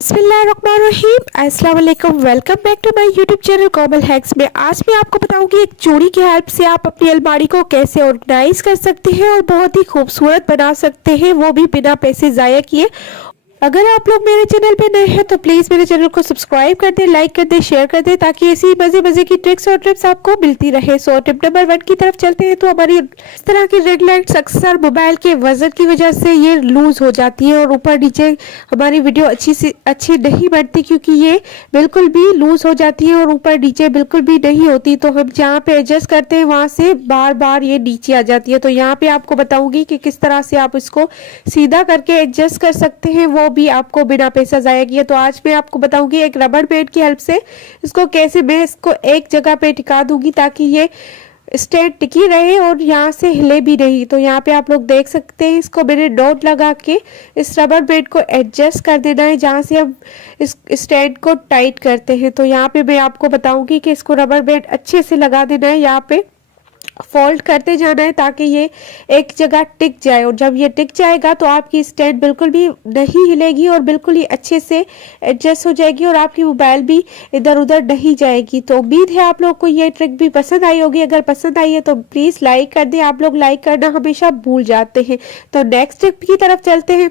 बिस्मिल्लाहिर्रहमानिर्रहीम अस्सलाम वालेकुम। Welcome back to my YouTube channel Komal hacks में। आज मैं आपको बताऊंगी एक चूड़ी की हेल्प से आप अपनी अलमारी को कैसे ऑर्गेनाइज कर सकते हैं और बहुत ही खूबसूरत बना सकते हैं, वो भी बिना पैसे ज़ाया किए। अगर आप लोग मेरे चैनल पे नए हैं तो प्लीज़ मेरे चैनल को सब्सक्राइब कर दें, लाइक कर दें, शेयर कर दें, ताकि ऐसी मज़े मज़े की ट्रिक्स और टिप्स आपको मिलती रहे। सो टिप नंबर 1 की तरफ चलते हैं। तो हमारी इस तरह की रेड लाइट्स अक्सर मोबाइल के वजन की वजह से ये लूज़ हो जाती है और ऊपर नीचे हमारी वीडियो अच्छी नहीं बनती, क्योंकि ये बिल्कुल भी लूज़ हो जाती है और ऊपर नीचे बिल्कुल भी नहीं होती। तो हम जहाँ पे एडजस्ट करते हैं वहाँ से बार बार ये नीचे आ जाती है। तो यहाँ पे आपको बताऊंगी कि किस तरह से आप इसको सीधा करके एडजस्ट कर सकते हैं, वो भी आपको बिना पैसा जाया किए। तो आज मैं आपको बताऊंगी एक रबड़ बैंड की हेल्प से इसको कैसे मैं इसको एक जगह पे टिका दूंगी ताकि ये स्टैंड टिकी रहे और यहाँ से हिले भी नहीं। तो यहाँ पे आप लोग देख सकते हैं, इसको मैंने डॉट लगा के इस रबर बैंड को एडजस्ट कर देना है जहाँ से हम इस स्टैंड को टाइट करते हैं। तो यहाँ पे मैं आपको बताऊंगी कि इसको रबर बैंड अच्छे से लगा देना है, यहाँ पे फोल्ड करते जाना है ताकि ये एक जगह टिक जाए। और जब ये टिक जाएगा तो आपकी स्टैंड बिल्कुल भी नहीं हिलेगी और बिल्कुल ही अच्छे से एडजस्ट हो जाएगी और आपकी मोबाइल भी इधर उधर नहीं जाएगी। तो उम्मीद है आप लोग को ये ट्रिक भी पसंद आई होगी। अगर पसंद आई है तो प्लीज़ लाइक कर दें, आप लोग लाइक करना हमेशा भूल जाते हैं। तो नेक्स्ट ट्रिक की तरफ चलते हैं।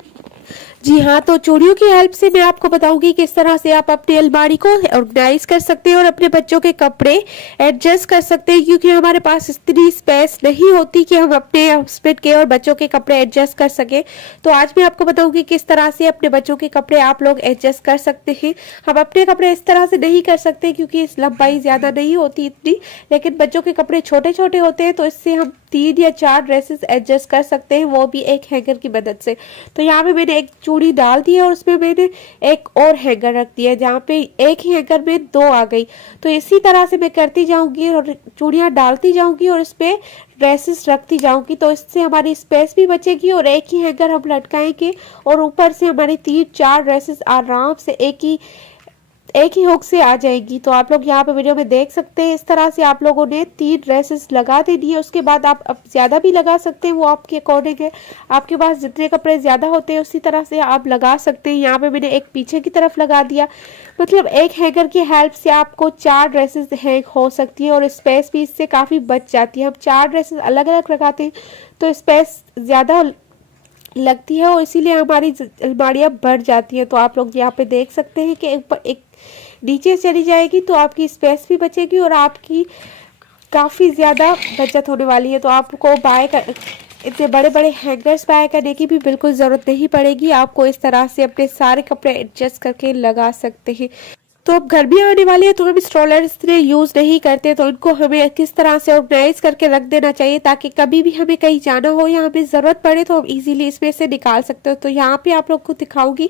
जी हाँ, तो चूड़ियों की हेल्प से मैं आपको बताऊंगी किस तरह से आप अपनी अलमारी को ऑर्गेनाइज कर सकते हैं और अपने बच्चों के कपड़े एडजस्ट कर सकते हैं, क्योंकि हमारे पास इतनी स्पेस नहीं होती कि हम अपने हस्बैंड के और बच्चों के कपड़े एडजस्ट कर सके। तो आज मैं आपको बताऊंगी किस तरह से अपने बच्चों के कपड़े आप लोग एडजस्ट कर सकते हैं। हम अपने कपड़े इस तरह से नहीं कर सकते क्योंकि इस लंबाई ज़्यादा नहीं होती इतनी, लेकिन बच्चों के कपड़े छोटे छोटे होते हैं, तो इससे हम 3 या 4 ड्रेसेस एडजस्ट कर सकते हैं, वो भी एक हैंगर की मदद से। तो यहाँ पे मैंने एक चूड़ी डाल दी है और उसमें मैंने एक और हैंगर रख दिया है, जहाँ पे एक ही हैंगर में 2 आ गई। तो इसी तरह से मैं करती जाऊंगी और चूड़ियाँ डालती जाऊंगी और इस पर ड्रेसेस रखती जाऊंगी। तो इससे हमारी स्पेस भी बचेगी और एक ही हैंगर हम लटकाएंगे और ऊपर से हमारी 3-4 ड्रेसेस आराम से एक ही हुक से आ जाएगी। तो आप लोग यहाँ पे वीडियो में देख सकते हैं, इस तरह से आप लोगों ने 3 ड्रेसेस लगा देनी है। उसके बाद आप अब ज़्यादा भी लगा सकते हैं, वो आपके अकॉर्डिंग है। आपके पास जितने कपड़े ज़्यादा होते हैं उसी तरह से आप लगा सकते हैं। यहाँ पे मैंने एक पीछे की तरफ लगा दिया, मतलब एक हैंगर की हेल्प से आपको 4 ड्रेसेस हैंग हो सकती है और स्पेस भी इससे काफ़ी बच जाती है। हम 4 ड्रेसेस अलग अलग लगाते हैं तो स्पेस ज़्यादा लगती है और इसीलिए हमारी अलमारियाँ बढ़ जाती हैं। तो आप लोग यहाँ पे देख सकते हैं कि एक नीचे चली जाएगी तो आपकी स्पेस भी बचेगी और आपकी काफ़ी ज़्यादा बचत होने वाली है। तो आपको इतने बड़े बड़े हैंगर्स बाय करने की भी बिल्कुल ज़रूरत नहीं पड़ेगी। आपको इस तरह से अपने सारे कपड़े एडजस्ट करके लगा सकते हैं। तो अब गर्मियाँ आने वाली है तो हम स्ट्रोलर इतने यूज़ नहीं करते, तो इनको हमें किस तरह से ऑर्गेनाइज करके रख देना चाहिए ताकि कभी भी हमें कहीं जाना हो या हमें ज़रूरत पड़े तो हम इजीली इसमें से निकाल सकते हो। तो यहाँ पे आप लोग को दिखाऊंगी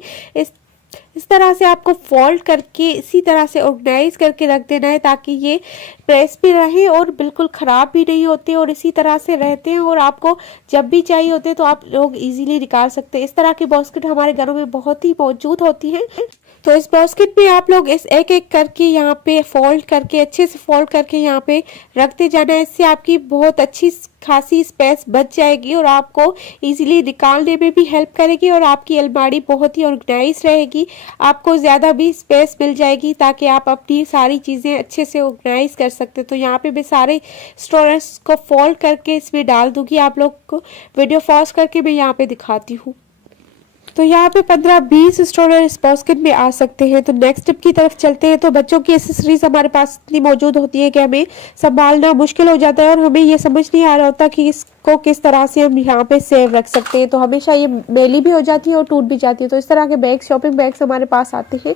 इस तरह से आपको फोल्ड करके इसी तरह से ऑर्गेनाइज करके रख देना है ताकि ये प्रेस भी रहे और बिल्कुल ख़राब भी नहीं होते और इसी तरह से रहते हैं और आपको जब भी चाहिए होते हैं तो आप लोग इजीली निकाल सकते हैं। इस तरह की बास्केट हमारे घरों में बहुत ही मौजूद होती है। तो इस बास्केट में आप लोग इस एक एक करके यहाँ पे फोल्ड करके अच्छे से फोल्ड करके यहाँ पे रखते जाना है। इससे आपकी बहुत अच्छी खासी स्पेस बच जाएगी और आपको इजीली निकालने में भी हेल्प करेगी और आपकी अलमारी बहुत ही ऑर्गेनाइज रहेगी। आपको ज़्यादा भी स्पेस मिल जाएगी ताकि आप अपनी सारी चीज़ें अच्छे से ऑर्गेनाइज कर सकते हो। तो यहाँ पे मैं सारे स्टोरेज को फोल्ड करके इसमें डाल दूंगी। आप लोग को वीडियो पॉज करके मैं यहाँ पे दिखाती हूँ। तो यहाँ पे 15-20 स्टोरेज इस बास्केट में आ सकते हैं। तो नेक्स्ट टिप की तरफ चलते हैं। तो बच्चों की एसेसरीज हमारे पास इतनी मौजूद होती है कि हमें संभालना मुश्किल हो जाता है और हमें ये समझ नहीं आ रहा होता कि इसको किस तरह से हम यहाँ पे सेव रख सकते हैं। तो हमेशा ये मैली भी हो जाती है और टूट भी जाती है। तो इस तरह के बैग, शॉपिंग बैग्स हमारे पास आते हैं,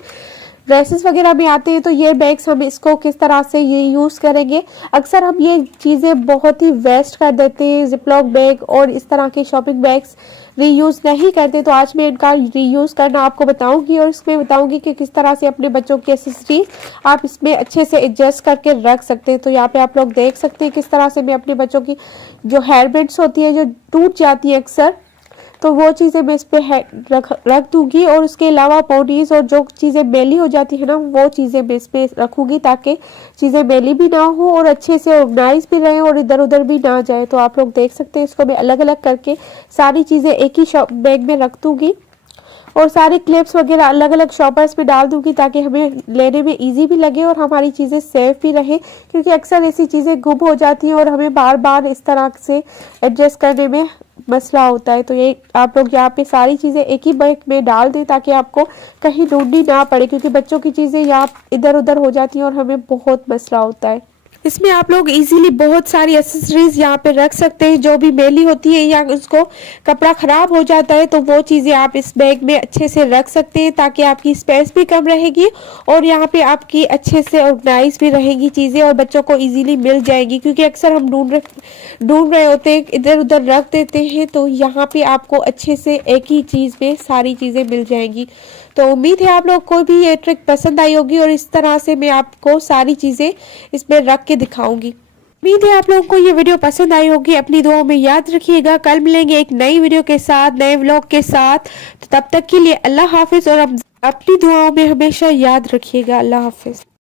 ड्रेसेस वगैरह भी आते हैं। तो ये बैग्स हम इसको किस तरह से ये यूज़ करेंगे, अक्सर हम ये चीज़ें बहुत ही वेस्ट कर देते हैं। जिपलॉक बैग और इस तरह के शॉपिंग बैग्स रीयूज़ नहीं करते। तो आज मैं इनका रीयूज़ करना आपको बताऊंगी और इसमें बताऊंगी कि किस तरह से अपने बच्चों की एक्सेसरीज आप इसमें अच्छे से एडजस्ट करके रख सकते हैं। तो यहाँ पे आप लोग देख सकते हैं किस तरह से मैं अपने बच्चों की जो हेयर बैंड्स होती है जो टूट जाती है अक्सर, तो वो चीज़ें मैं इस पर रख दूँगी और उसके अलावा पोनीज़ और जो चीज़ें मैली हो जाती है ना वो चीज़ें मैं इस पर रखूँगी ताकि चीज़ें मैली भी ना हो और अच्छे से ऑर्गेनाइज भी रहें और इधर उधर भी ना जाए। तो आप लोग देख सकते हैं इसको मैं अलग अलग करके सारी चीज़ें एक ही बैग में रख दूँगी और सारे क्लिप्स वगैरह अलग अलग शॉपर्स पे डाल दूंगी ताकि हमें लेने में इजी भी लगे और हमारी चीज़ें सेफ भी रहे, क्योंकि अक्सर ऐसी चीज़ें गुम हो जाती हैं और हमें बार बार इस तरह से एडजस्ट करने में मसला होता है। तो ये आप लोग यहाँ पे सारी चीज़ें एक ही बैग में डाल दें ताकि आपको कहीं ढूंढनी ना पड़े, क्योंकि बच्चों की चीज़ें यहाँ इधर उधर हो जाती हैं और हमें बहुत मसला होता है। इसमें आप लोग इजीली बहुत सारी एसेसरीज यहाँ पे रख सकते हैं जो भी मैली होती है या उसको कपड़ा ख़राब हो जाता है, तो वो चीज़ें आप इस बैग में अच्छे से रख सकते हैं ताकि आपकी स्पेस भी कम रहेगी और यहाँ पे आपकी अच्छे से ऑर्गेनाइज भी रहेगी चीज़ें और बच्चों को इजीली मिल जाएगी, क्योंकि अक्सर हम ढूंढ रहे होते हैं, इधर उधर रख देते हैं। तो यहाँ पे आपको अच्छे से एक ही चीज़ में सारी चीज़ें मिल जाएंगी। तो उम्मीद है आप लोग को भी ये ट्रिक पसंद आई होगी और इस तरह से मैं आपको सारी चीज़ें इसमें रख के दिखाऊंगी। उम्मीद है आप लोगों को ये वीडियो पसंद आई होगी। अपनी दुआओं में याद रखिएगा। कल मिलेंगे एक नई वीडियो के साथ, नए व्लॉग के साथ। तो तब तक के लिए अल्लाह हाफिज़ और अपनी दुआओं में हमेशा याद रखिएगा। अल्लाह हाफिज़।